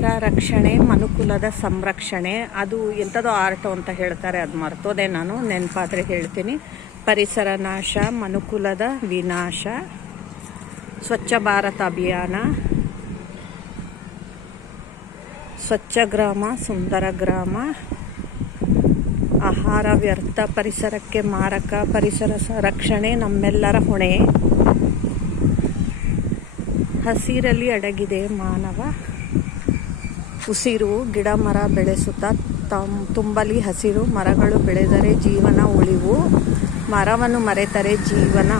ಪರಿಸರ ರಕ್ಷಣೆ ಮನುಕುಲದ ಸಂರಕ್ಷಣೆ. ಅದು ಎಂಥದೋ ಆರ್ಟು ಅಂತ ಹೇಳ್ತಾರೆ, ಅದು ಮರ್ತೋದೆ ನಾನು, ನೆನಪಾದರೆ ಹೇಳ್ತೀನಿ. ಪರಿಸರ ನಾಶ ಮನುಕುಲದ ವಿನಾಶ, ಸ್ವಚ್ಛ ಭಾರತ ಅಭಿಯಾನ, ಸ್ವಚ್ಛ ಗ್ರಾಮ ಸುಂದರ ಗ್ರಾಮ, ಆಹಾರ ವ್ಯರ್ಥ ಪರಿಸರಕ್ಕೆ ಮಾರಕ, ಪರಿಸರ ರಕ್ಷಣೆ ನಮ್ಮೆಲ್ಲರ ಹೊಣೆ, ಹಸಿರಲ್ಲಿ ಅಡಗಿದೆ ಮಾನವ ಉಸಿರು, ಗಿಡ ಮರ ಬೆಳೆಸುತ್ತಾ ತುಂಬಲಿ ಹಸಿರು, ಮರಗಳು ಬೆಳೆದರೆ ಜೀವನ ಉಳಿವು, ಮರವನ್ನು ಮರೆತರೆ ಜೀವನ